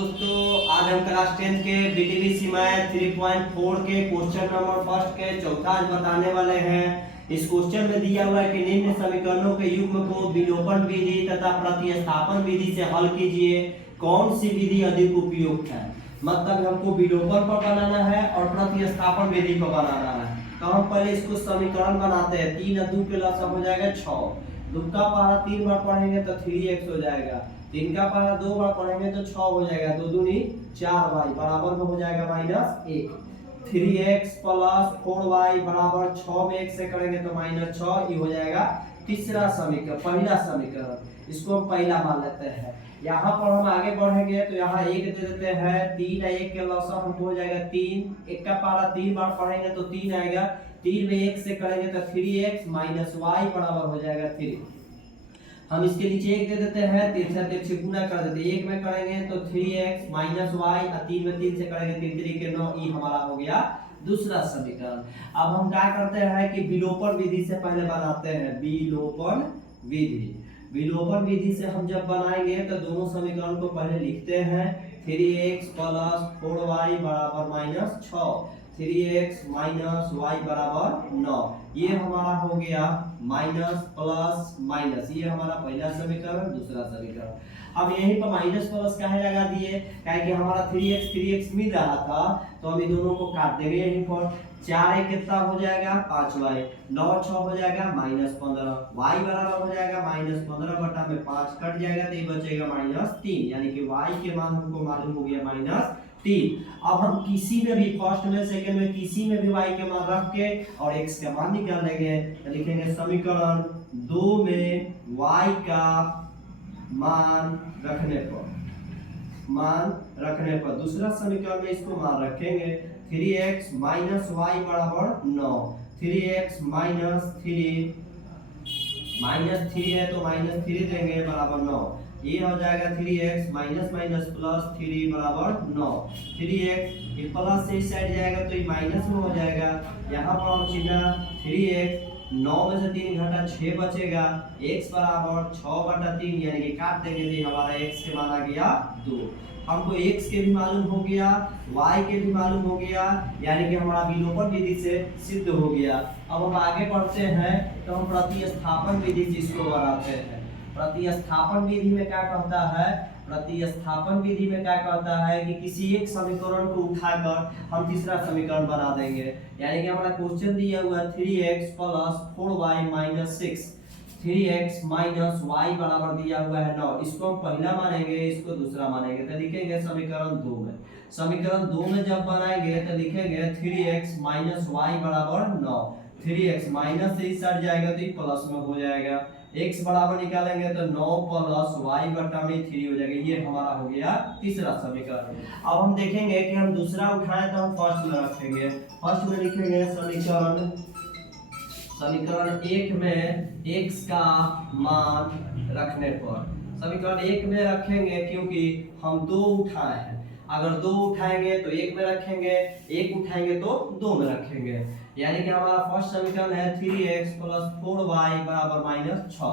दोस्तों, आज हम क्लास 10 के बीटीबी सीमाएं 3.4 के क्वेश्चन नंबर फर्स्ट के चौथा आज बताने वाले हैं। इस क्वेश्चन में दिया हुआ है कि निम्न समीकरणों के युग्म को विलोपन विधि तथा प्रतिस्थापन विधि से हल कीजिए, कौन सी विधि अधिक उपयुक्त है। मतलब हमको विलोपन पर बनाना है और प्रतिस्थापन विधि पर बनाना है। तो हम पहले इसको समीकरण बनाते हैं। 3 और 2 के लसागु हो जाएगा 6। 2 का पारा 3 बार पढ़ेंगे तो 3x हो जाएगा। 3 का पारा 2 बार पढ़ेंगे तो 6 हो जाएगा। 2 दूनी 4y बराबर में हो जाएगा -1। 3x प्लस 4y बराबर 6 में 1 से करेंगे तो -6। ये हो जाएगा तीसरा समीकरण, पहला समीकरण। इसको हम पहला मान लेते हैं। यहाँ पर हम आगे बढ़ेंगे तो यहाँ 1 दे देते हैं। 3 और 1 के लसागु हमको हो जाएगा 3। 1 का पारा 3 बार पढ़ेंगे तो 3 आएगा। 3 में 1 से करेंगे तो 3x y बराबर हो जाएगा 3। हम इसके नीचे 1 दे देते हैं। 3 से 3 से गुना कर देते हैं। 1 में करेंगे तो 3x y और 3 में 3 से करेंगे 3 3 के 9। ये हमारा हो गया दूसरा समीकरण। अब हम क्या करते हैं कि विलोपन विधि से पहले बनाते हैं। विलोपन विधि, विलोपन विधि से हम जब बनाएंगे तो दोनों समीकरण को पहले लिखते हैं। 3x प्लस 4y बराबर -6, 3x माइनस y बराबर 9। ये हमारा हो गया माइनस प्लस माइनस। ये हमारा पहला समीकरण, दूसरा समीकरण। अब यहीं पर माइनस प्लस काहे लगा दिए, क्योंकि हमारा 3x मिल रहा था तो हम इन दोनों को काट देंगे यहीं पर। 4 कितना हो जाएगा 5y, 9 6 हो जाएगा -15, y बराबर हो जाएगा -15 बटा में 5 कट जाएगा तो ये बचेगा -3। यानी कि y के मान हमको मालूम हो गया -3। अब हम किसी में भी फर्स्ट में सेकंड में किसी में भी y के मान रख के और x का मान निकाल लेंगे तो लिखेंगे समीकरण 2 में y का मान रखने पर दूसरा समीकरण में इसको मान रखेंगे। 3x माइनस y बराबर 9, 3x -3 है तो -3 देंगे बराबर 9। ये हो जाएगा 3x माइनस प्लस 3 बराबर 9। 3x ये प्लस से इस साइड जाएगा तो ये माइनस में हो जाएगा। यहाँ पर हम चिन्ह 3x 9 में से 3 घटा 6 बचेगा। x बराबर 6/3 यानी कि काट देंगे तो हमारा x के मान आ गया 2। हमको x के भी मालूम हो गया, y के भी मालूम हो गया, यानी कि हमारा विलोपन विधि से सिद्ध हो गया। अब हम आगे बढ़ते हैं तो हम प्रतिस्थापन विधि से इसको बनाते हैं। प्रतिस्थापन विधि में क्या कहता है, प्रतिस्थापन विधि में क्या कहता है कि किसी एक समीकरण को उठाकर हम तीसरा समीकरण बना देंगे। यानी कि हमारा क्वेश्चन दिया हुआ 3x plus 4y -6, 3x minus y बराबर दिया हुआ है 9। इसको हम पहला मानेंगे, इसको दूसरा मानेंगे तो लिखेंगे समीकरण 2 में। समीकरण 2 में जब बनाएंगे तो लिखेंगे 3x माइनस y बराबर 9। 3x माइनस से इस साइड जाएगा तो प्लस में हो जाएगा। x बराबर निकालेंगे तो 9 प्लस y बटा में 3 हो जाएगा। ये हमारा हो गया तीसरा समीकरण। अब हम देखेंगे कि हम दूसरा उठाएं तो हम फर्स्ट में रखेंगे। फर्स्ट में लिखेंगे समीकरण 1 में x का मान रखने पर। समीकरण 1 में रखेंगे क्योंकि हम 2 उठाए हैं। अगर 2 उठाएंगे तो 1 में रखेंगे, 1 उठाएंगे तो 2 में रखेंगे। यानी कि हमारा फर्स्ट समीकरण है 3x प्लस 4y बराबर -6।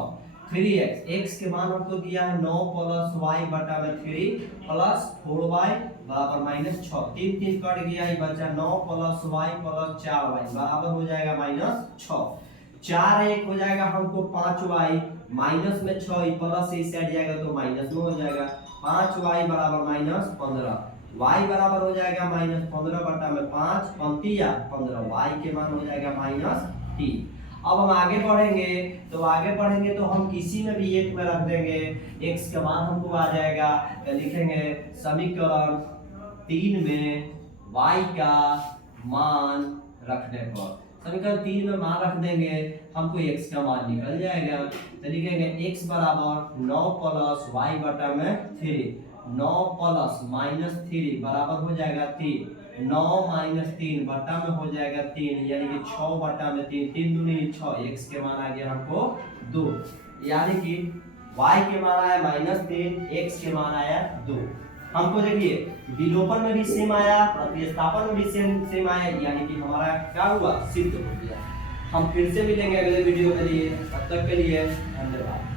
3x, x के मान हमको दिया है 9 प्लस y बटा में 3 प्लस 4y बराबर -6। 3 3 कट गया, ये बचा 9 प्लस y प्लस 4y बराबर हो जाएगा -6। 4 1 हो जाएगा हमको 5y माइनस में 6 प्लस इस साइड जाएगा तो माइनस में हो जाएगा। 5y बराबर -15, y बराबर हो जाएगा -15 बटा में 5 पंक्तियां 15, y के मान हो जाएगा -3। अब हम आगे बढ़ेंगे तो हम किसी में भी 1 में रख देंगे, x का मान हमको आ जाएगा तो लिखेंगे समीकरण 3 में y का मान रखने पर। समीकरण 3 में मान रख देंगे, हमको x का मान निकल जाएगा तो लिखेंगे x बराबर 9 प्लस y बटा में 3, 9 प्लस -3 बराबर हो जाएगा 3। 9 -3 बटा में हो जाएगा 3, यानी कि 6 बटा में 3, 3 दूनी 6, x के मान आ गया हमको 2। यानी कि y के मान आया -3, x के मान आया 2। हमको देखिए विलोपन में भी सेम आया, प्रतिस्थापन में भी सेम आया, यानी कि हमारा क्या हुआ, सिद्ध हो गया। हम फिर से मिलेंगे अगले वीडियो के लिए, तब तक के लिए धन्यवाद।